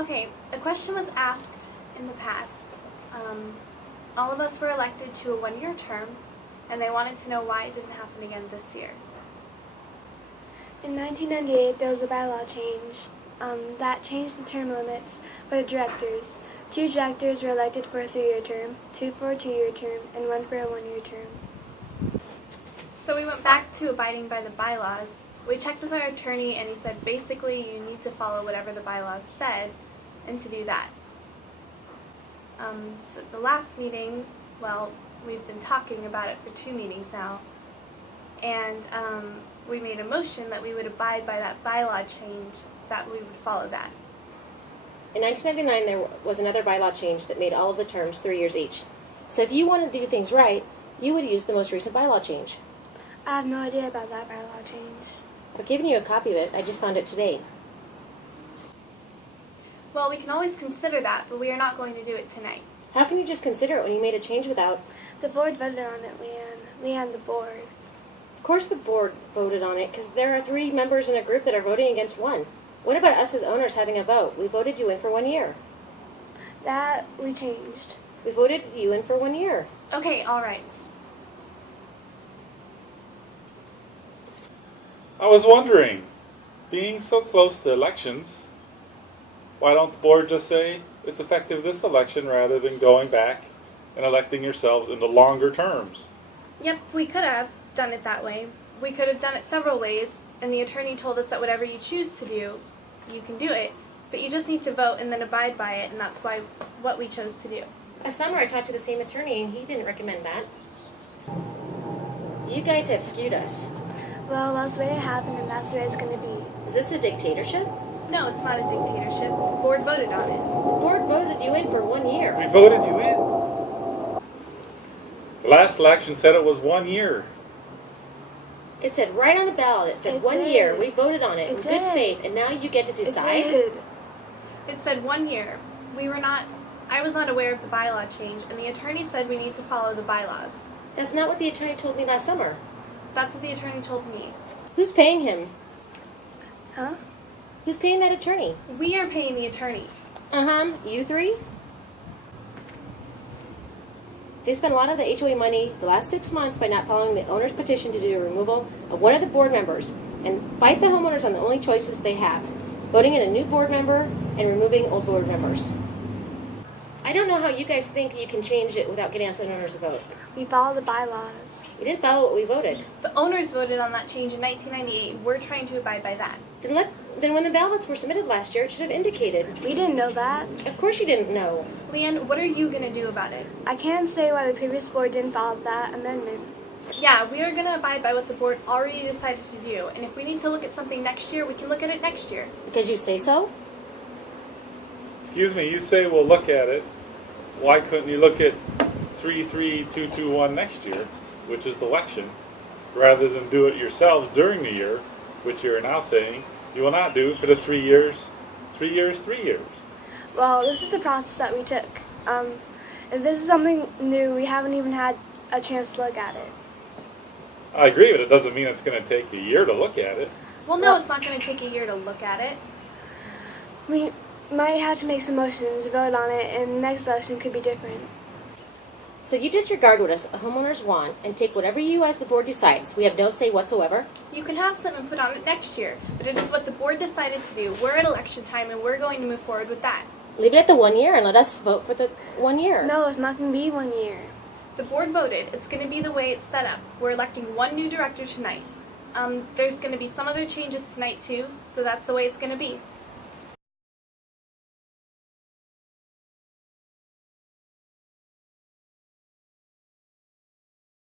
Okay, a question was asked in the past. All of us were elected to a one-year term, and they wanted to know why it didn't happen again this year. In 1998, there was a bylaw change that changed the term limits for the directors. 2 directors were elected for a 3-year term, 2 for a 2-year term, and 1 for a 1-year term. So we went back to abiding by the bylaws. We checked with our attorney, and he said basically you need to follow whatever the bylaws said, and to do that. So at the last meeting, well, we've been talking about it for 2 meetings now, and we made a motion that we would abide by that bylaw change, that we would follow that. In 1999, there was another bylaw change that made all of the terms 3 years each. So if you want to do things right, you would use the most recent bylaw change. I have no idea about that bylaw change. I've given you a copy of it. I just found it today. Well, we can always consider that, but we are not going to do it tonight. How can you just consider it when you made a change without... The board voted on it, Leanne. Leanne, the board. Of course the board voted on it, because there are 3 members in a group that are voting against 1. What about us as owners having a vote? We voted you in for 1 year. That we changed. We voted you in for 1 year. Okay, all right. I was wondering, being so close to elections, why don't the board just say it's effective this election rather than going back and electing yourselves into longer terms? Yep, we could have done it that way. We could have done it several ways, and the attorney told us that whatever you choose to do, you can do it. But you just need to vote and then abide by it, and that's what we chose to do. Last summer I talked to the same attorney, and he didn't recommend that. You guys have skewed us. Well, that's the way it happened, and that's the way it's going to be. Is this a dictatorship? No, it's not a dictatorship. The board voted on it. The board voted you in for 1 year. We voted you in. The last election said it was 1 year. It said right on the ballot, it said It 1 did. year. We voted on it in It good did. faith, and now you get to decide? It did. It said 1 year. I was not aware of the bylaw change, and the attorney said we need to follow the bylaws. That's not what the attorney told me last summer. That's what the attorney told me. Who's paying him? Huh? Who's paying that attorney? We are paying the attorney. You 3? They spent a lot of the HOA money the last 6 months by not following the owner's petition to do a removal of one of the board members and fight the homeowners on the only choices they have, voting in a new board member and removing old board members. I don't know how you guys think you can change it without getting us owners to vote. We followed the bylaws. You didn't follow what we voted. The owners voted on that change in 1998. We're trying to abide by that. Then when the ballots were submitted last year, it should have indicated. We didn't know that. Of course you didn't know. Leanne, what are you going to do about it? I can't say why the previous board didn't follow that amendment. Yeah, we are going to abide by what the board already decided to do. And if we need to look at something next year, we can look at it next year. Because you say so? Excuse me, you say we'll look at it. Why couldn't you look at 33221 next year, which is the election, rather than do it yourselves during the year, which you're now saying you will not do for the 3 years, 3 years, 3 years? Well, this is the process that we took. If this is something new, we haven't even had a chance to look at it. I agree, but it doesn't mean it's going to take a year to look at it. Well, no, it's not going to take a year to look at it. We might have to make some motions, vote on it, and the next election could be different. So you disregard what us homeowners want and take whatever you as the board decides. We have no say whatsoever. You can have some input on it next year, but it is what the board decided to do. We're at election time, and we're going to move forward with that. Leave it at the 1 year and let us vote for the 1 year. No, it's not going to be 1 year. The board voted. It's going to be the way it's set up. We're electing 1 new director tonight. There's going to be some other changes tonight, too, so that's the way it's going to be.